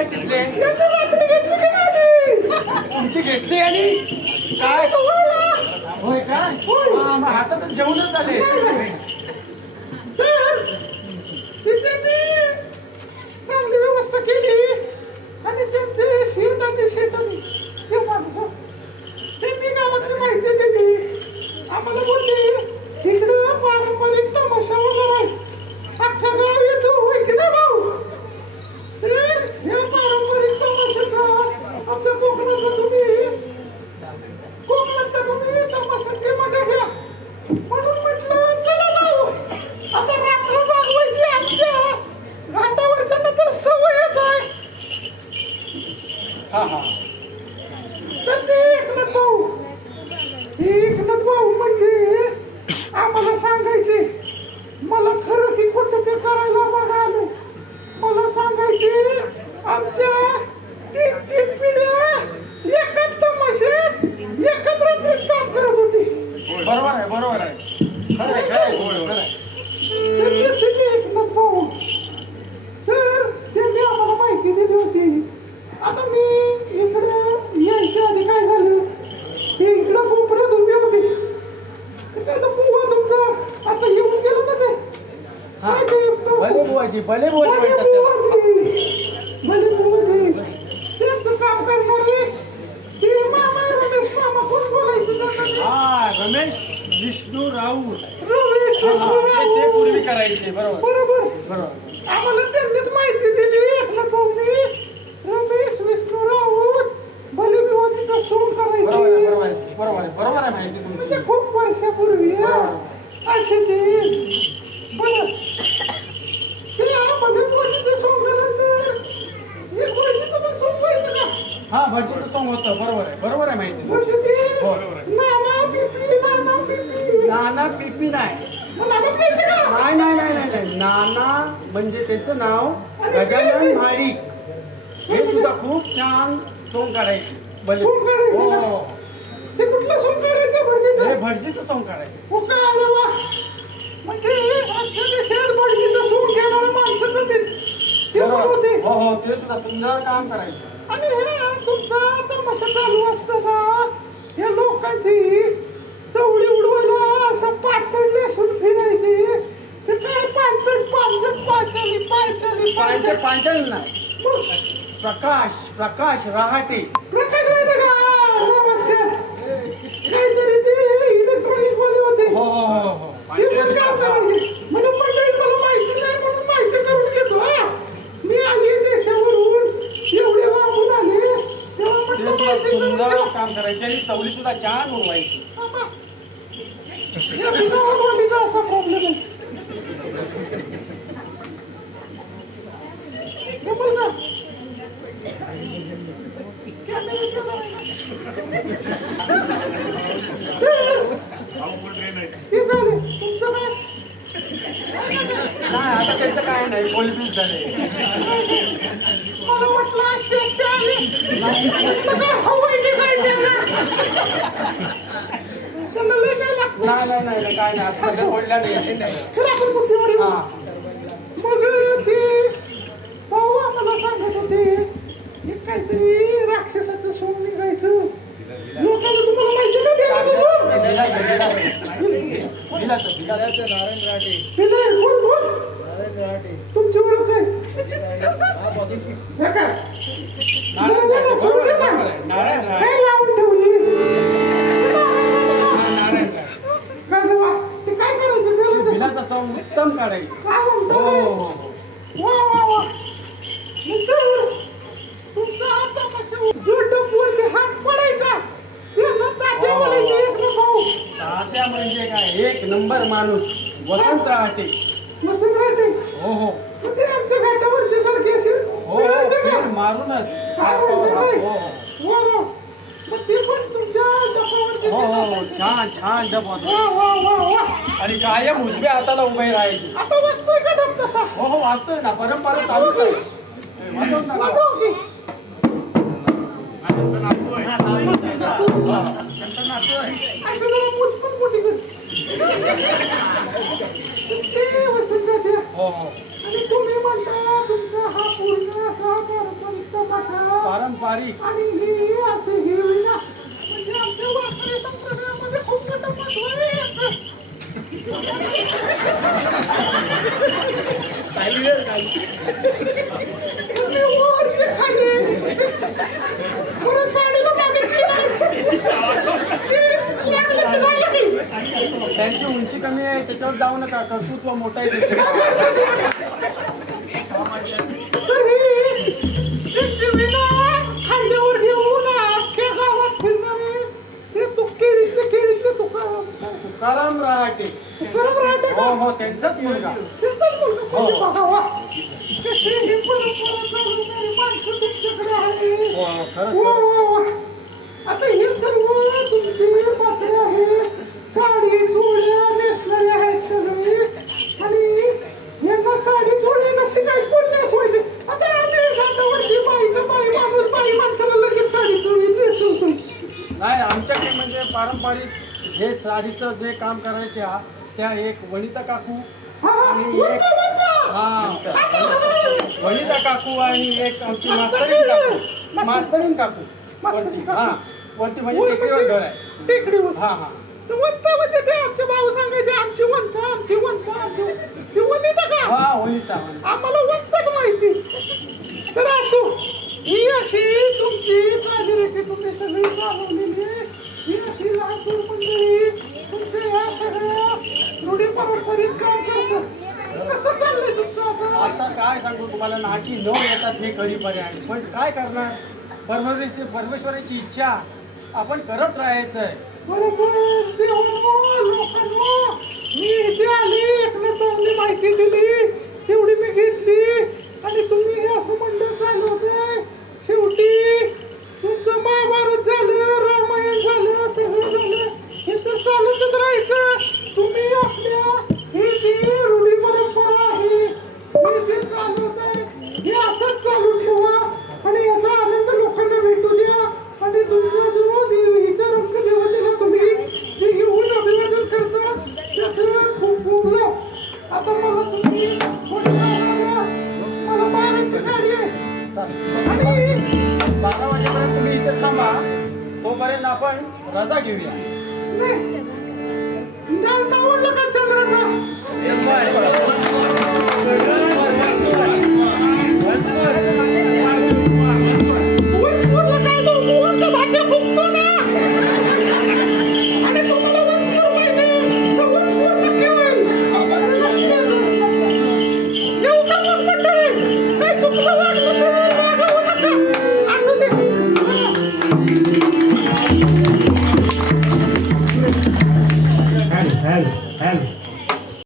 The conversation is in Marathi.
काय तिथले यांनी रात्री घेतली की नाही? तुमची घेतली आणि काय तुम्हाला होय काय मग हातातच घेऊनच आले तर त्यांनी चांगली व्यवस्था केली आणि त्यांचे शेत आणि शेतानी हे माणसं त्यांनी गावातली माहिती दिली आम्हाला बोलली इकडं पारंपरिक तमाशा वगैरे आहे अख्खा गाव येतो होय की नाही भाऊ तर या पारंपरिक तमाशाचा आमच्या कोकणातला तुम्ही तमाशाची मजा घ्या म्हणून म्हटलं चला जाऊ आता रात्र जागवायची आमच्या घाटावरच्या तर सवयच आहे हा हा तर ते एकनाथ भाऊ म्हणजे आम्हाला सांगायचे मला खरं की खोटं ते करायला बघा आलो मला सांगायचे आमच्या तीन पिढ्या एकाच तमाशात एकच रात्रीत काम करत होती बरोबर आहे खरं आहे खरं आहे तर त्याचे ते एकनाथ भाऊ तर त्यांनी आम्हाला माहिती दिली होती आता मी इकडे यायच्या आधी काय झालं ते इकडं कोपऱ्यात उभी होती त्याचा बुवा तुमचा आता येऊन गेलं ना ते काय ते भले बुवाजी म्हणतात त्यांचं काम करणारे ते मामा रमेश मामा कोण बोलायचं त्यांना हा रमेश विष्णू राऊत रमेश ते पूर्वी करायचे बरोबर आम्हाला त्यांनीच माहिती दिली एकनाथ भाऊनी रमेश विष्णू राऊत भले विवादीचा सोंग करायची बरोबर आहे माहिती तुमची म्हणजे खूप वर्षापूर्वी असे ते बरं ते भले विवादीचं सोंग नंतर एक वर्षीचं पण सोंग व्हायचं का हा भटजीचं सॉंग होतं बरोबर आहे माहिती म्हणजे ते नाना पिपी नाही मला बघायचं का नाही नाना म्हणजे त्याचं नाव गजानन भाडिक हे सुद्धा खूप छान सॉंग करायचे सोंग करायचं ना? ते कुठलं सोंग करायचं भटजीचं हे भटजीचं सॉंग करायचे हो का अरे वा म्हणजे आजच्या देशात भटजीचं सोंग घेणारे माणसं कमीत ते पण होते हो ते सुद्धा सुंदर काम करायचे आणि हे तुमचा तमाशा चालू असताना या लोकांची चवळी उडवायला असं पातळ नेसून फिरायची ते काय पांचल नाही प्रकाश रहाटे प्रकाश राहते का नमस्कार काहीतरी ते इलेक्ट्रॉनिक वाले होते हो ते पण काम करायचे म्हणजे मंडळी मला माहिती नाही म्हणून माहिती करून घेतो हा मी आले देशावरून एवढे लांबून आले तेव्हा ते म्हटलं सुद्धा माहिती करून सुंदर घेऊ. काम करायचे आणि चवली सुद्धा छान उडवायची बाबा, या बिनावरवालीचा असा प्रॉब्लेम आहे हे बोल ना. कॅमेऱ्याच्या जवळ हे झाले तुमचं काय नाही आता त्याचं काय नाही पोलिस झाले मला वाटलं अशी आले म्हटलं काय हवंय की काय त्यांना लय काय लागतं नाही काय नाही आता सगळं सोडल्या नाही खरं आपण कुठेवर येऊ. हा मग ते भाऊ आम्हाला सांगत होते हे काहीतरी राक्षसाचं सोंग निघायचं लोकांना तुम्हाला माहिती का नारायण राठे बोल तुमची ओळख काय प्रकाश नारायण काय लावून ठेवली काय रे वा? ते काय करायचं त्याला बिलाचा सॉंग उत्तम काढायचं काय म्हणतो वा मित्र तुमचा हात तमाशा जो डबवरती हात पडायचा त्याला तात्या बोलायचे एक ना भाऊ तात्या म्हणजे काय एक नंबर माणूस वसंत राहते वचन राहते हो ते आमच्या घाटावरचे सारखे असे मिळायचे का? मारूनच काय म्हणतो काय? हो वा रा. मग ते पण तुमच्या डबावरती छान डब होता वा आणि कायम उजव्या हाताला उभे राहायची आता वाजतोय का डब तसा हो वाचतोय ना परंपरा चालूच आहे वाजव ना. वाजव की असं जरा मूछ पण मोठी कर ते वसंत जाते हो आणि तुम्ही म्हणता तुमचा हा पूर्ण असा पारंपरिक तमाशा पारंपरिक आणि ही असे ही ना म्हणजे आमच्या वारकरी संप्रदायामध्ये खूप मोठं महत्व आहे. तुम्ही वरचे खाली थोडं साडीला मागे लागलं की झालं की त्यांची उंची कमी आहे त्याच्यावर जाऊ नका, कर्तृत्व मोठं आहे तिथे. तरी त्यांची विना खांद्यावर घेऊन अख्ख्या गावात फिरणारे ते केळीतले तुकाराम रहाटे. तुकाराम रहाटे का? हो हो त्यांचाच मुलगा. त्यांचाच मुलगा हो. म्हणजे बघावा. कशी ही परंपरा चालवणारी माणसं तुमच्याकडे आहे. हो, खरंच वा, खरंच. वा, वा. आता हे सर्व तुमचे पात्र आहे साडी चोळ्या नेसणारे आहेत सगळे आणि यांना साडी चोळी कशी काय बोलण्यास व्हायचे. आता आम्ही घाटावरती बाईचं बाई माणूस बाई माणसाला लगेच साडी चोळी नेसवतो. नाही आमच्याकडे म्हणजे पारंपरिक हे साडीचं जे काम करायचे हा त्या एक वनिता काकू आणि एक वनिता काकू आणि एक आमची मास्तरीन काकू वरती. हा वरती म्हणजे टेकडीवर घर आहे. टेकडीवर हा हा वंत म्हणजे ते आमचे भाऊ सांगायचे आमची वंत आमची वंत ती वनिता का हा वनिता. आम्हाला वंतच माहिती. तर असो ही अशी तुमची चालीरीती तुम्ही सगळी चालवलेली ही अशी लातूर मंडळी तुमच्या या सगळ्या रूढी पारंपरिक काम करतात. कसं चाललंय तुमचं आता? आता काय सांगू तुम्हाला नाकी न येतात हे खरी पर्याय पण काय करणार. परमेश्वराची इच्छा आपण करत राहायचंय. बरोबर देवांनो लोकांनो मी इथे आले एकमेकांनी माहिती दिली तेवढी मी घेतली आणि तुम्ही हे असं मंडळ चालवताय. शेवटी तुमचं महाभारत झालं रामायण झालं सगळं झालं हे तर चालतच राहायचं. तुम्ही आपल्या ही जी रूढी परंपरा आहे हे जे चालवताय हे असंच चालू ठेवा आणि याचा आनंद लोकांना भेटू द्या. आणि तुमचा जो इतर देवतेला तुम्ही जे घेऊन अभिवादन करता त्याचं खूप खूप लाभ. आता मला तुम्ही मला 12ची गाडी आहे आणि 12 वाजेपर्यंत तुम्ही इथे थांबा. तोपर्यंत आपण रजा घेऊया. नाही डान्स आवडला का चंद्राचा?